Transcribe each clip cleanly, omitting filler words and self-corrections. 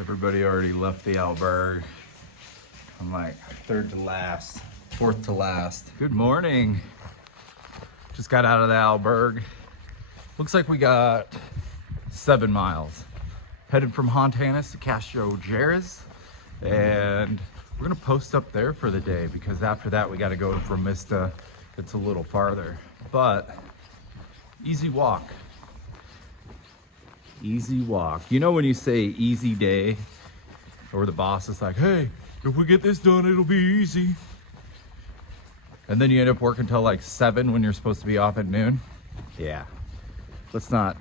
Everybody already left the alberg. I'm like third to last, fourth to last. Good morning. Just got out of the alberg. Looks like we got 7 miles. Headed from Hontanas to Castro Jerez. And we're gonna post up there for the day because after that we gotta go to Bromista. It's a little farther, but easy walk. Easy walk. You know when you say easy day, or the boss is like, hey, if we get this done, it'll be easy. And then you end up working till like 7 when you're supposed to be off at noon. Yeah, let's not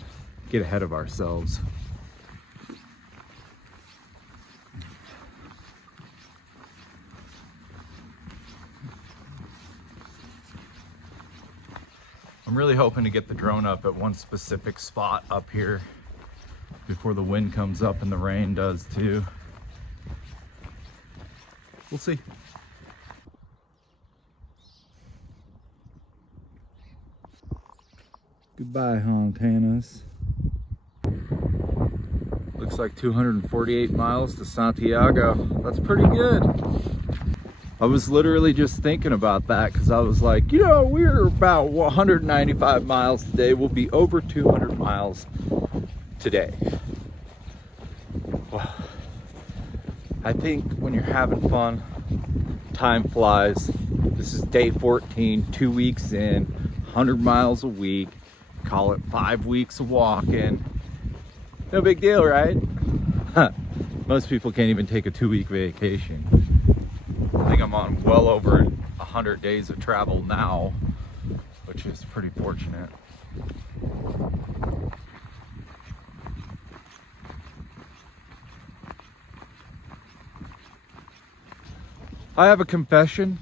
get ahead of ourselves. I'm really hoping to get the drone up at one specific spot up here before the wind comes up and the rain does too. We'll see. Goodbye, Hontanas. Looks like 248 miles to Santiago. That's pretty good. I was literally just thinking about that because I was like, you know, we're about 195 miles today. We'll be over 200 miles today. Well, I think when you're having fun, time flies. This is day 14, 2 weeks in, 100 miles a week. Call it 5 weeks of walking. No big deal, right? Most people can't even take a 2-week vacation. I think I'm on well over 100 days of travel now, which is pretty fortunate. I have a confession.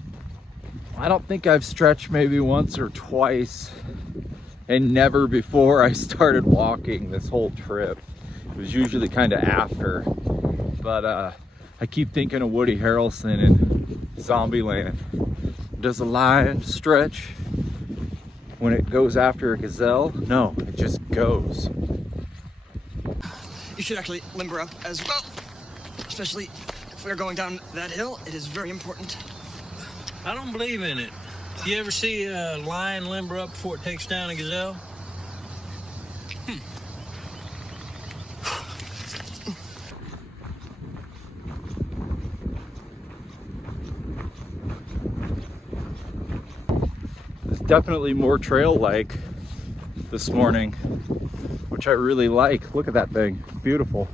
I don't think I've stretched maybe once or twice, and never before I started walking this whole trip. It was usually kind of after, but I keep thinking of Woody Harrelson in Zombieland. Does a lion stretch when it goes after a gazelle? No, it just goes. You should actually limber up as well, especially if we're going down that hill. It is very important. I don't believe in it. You ever see a lion limber up before it takes down a gazelle? There's definitely more trail-like this morning, which I really like. Look at that thing, beautiful.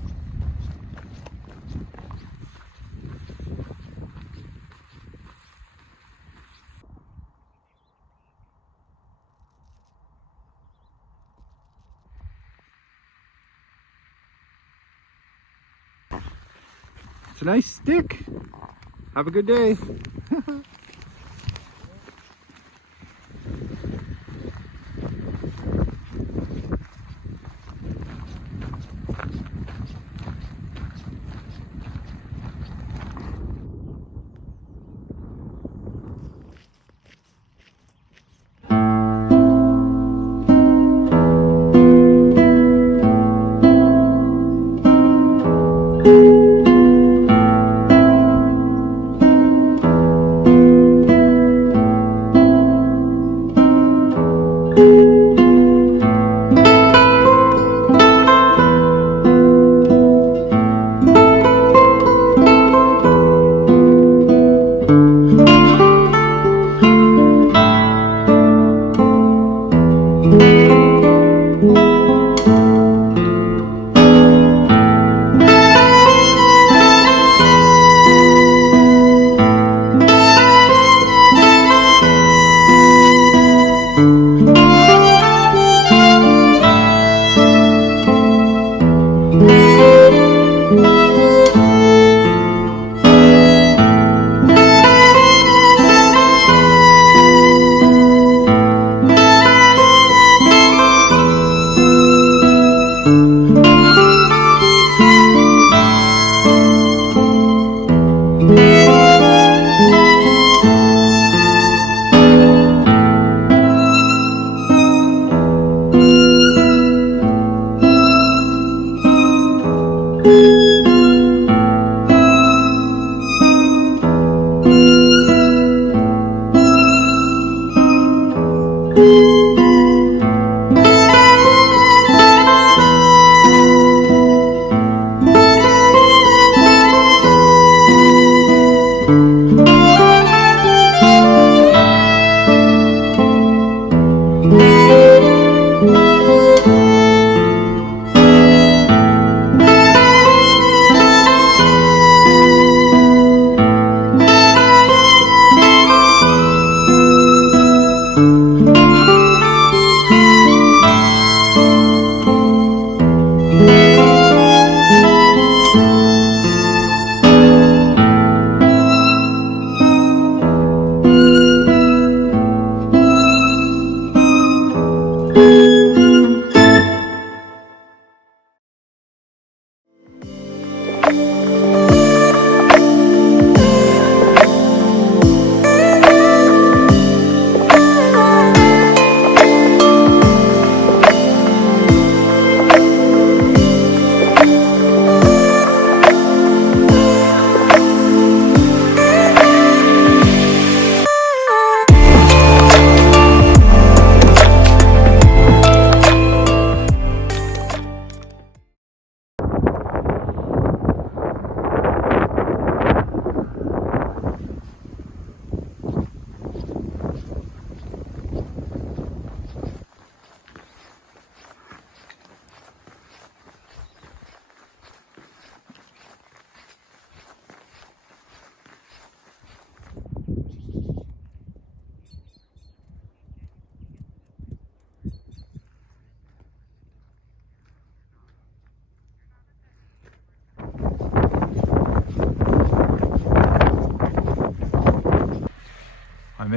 It's a nice stick. Have a good day.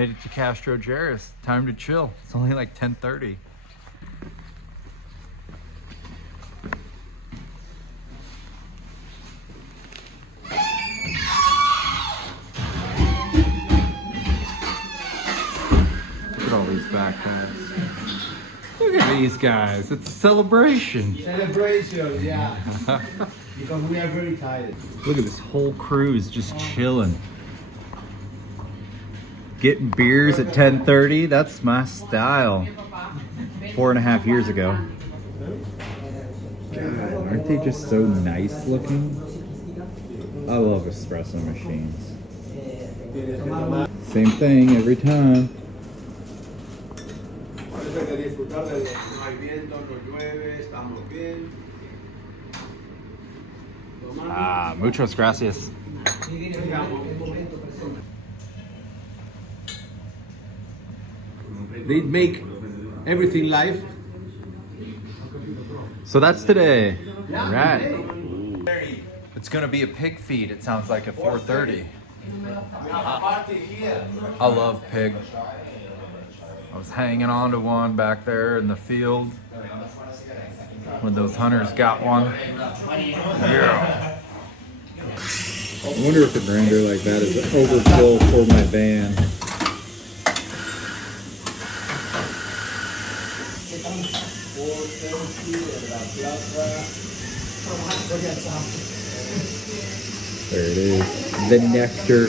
Made it to Castro Jerez. Time to chill. It's only like 10:30. Look at all these backpacks. Look at these guys. It's a celebration. Celebration, yeah. Because we are very tired. Look at this whole crew is just chilling. Getting beers at 10:30. That's my style. 4.5 years ago. God, aren't they just so nice looking? I love espresso machines. Same thing every time. Ah, muchas gracias. They make everything live. So that's today. Right. It's gonna be a pig feed, it sounds like, at 4:30. I love pig. I was hanging on to one back there in the field when those hunters got one. Yeah. I wonder if a grinder like that is overkill for my van. There it is, the nectar.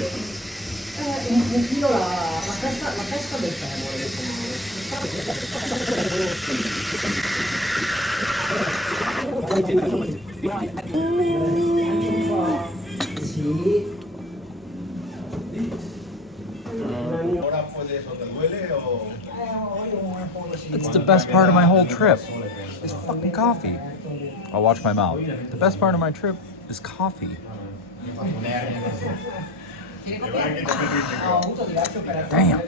It's the best part of my whole trip. Is fucking coffee. I'll watch my mouth. The best part of my trip is coffee. Damn.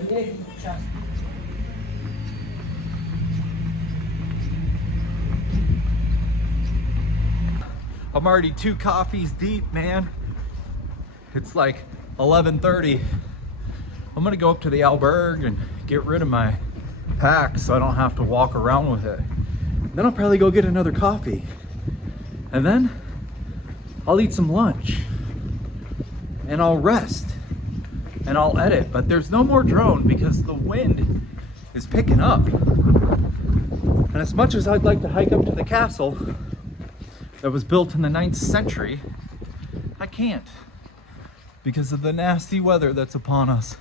I'm already 2 coffees deep, man. It's like 11:30. I'm gonna go up to the albergue and get rid of my pack so I don't have to walk around with it. Then I'll probably go get another coffee. And then I'll eat some lunch. And I'll rest. And I'll edit. But there's no more drone because the wind is picking up. And as much as I'd like to hike up to the castle that was built in the 9th century, I can't. Because of the nasty weather that's upon us.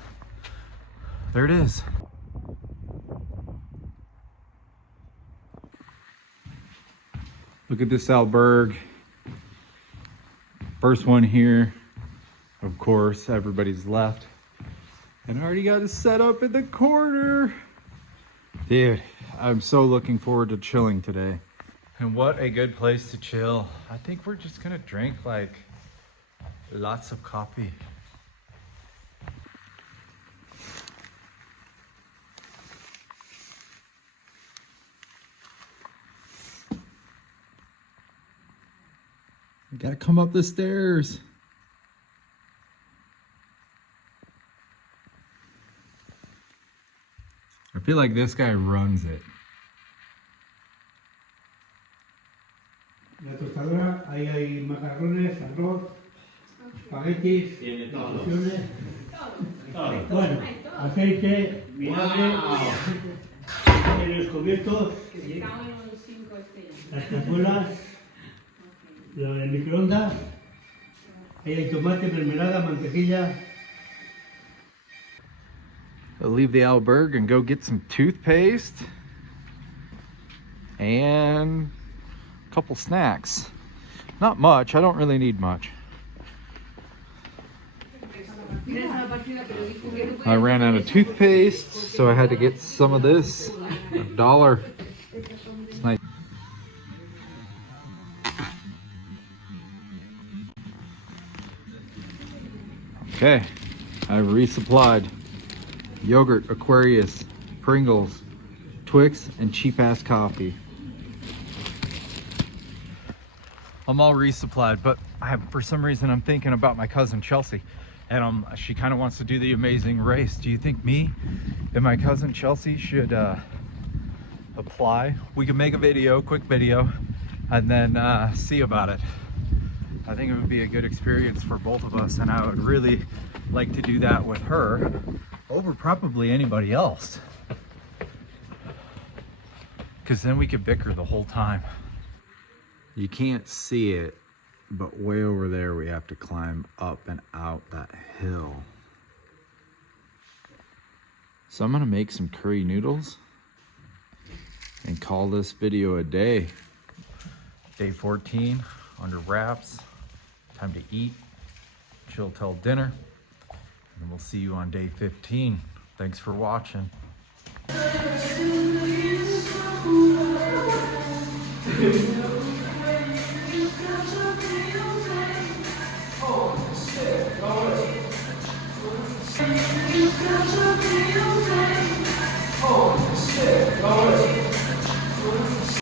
There it is. Look at this albergue. First one here. Of course, everybody's left. And I already got it set up in the corner. Dude, I'm so looking forward to chilling today. And what a good place to chill. I think we're just gonna drink like lots of coffee. You gotta come up the stairs. I feel like this guy runs it. La tostadora, ahí hay macarrones, arroz, espaguetis, infusiones. Bueno, aceite, vinagre, los cubiertos, las cazuelas, el microondas, ahí hay tomate, mermelada, mantequilla. I'll leave the albergue and go get some toothpaste and a couple snacks. Not much, I don't really need much. I ran out of toothpaste, so I had to get some of this. $1. It's nice. Okay, I resupplied yogurt, Aquarius, Pringles, Twix, and cheap-ass coffee. I'm all resupplied, but for some reason I'm thinking about my cousin Chelsea. And she kind of wants to do the amazing race. Do you think me and my cousin Chelsea should apply? We could make a video, quick video, and then see about it. I think it would be a good experience for both of us, and I would really like to do that with her over probably anybody else, because then we could bicker the whole time. You can't see it, but way over there we have to climb up and out that hill. So I'm gonna make some curry noodles and call this video a day. Day 14 under wraps. Time to eat, chill till dinner, and we'll see you on day 15. Thanks for watching. Oh, shit.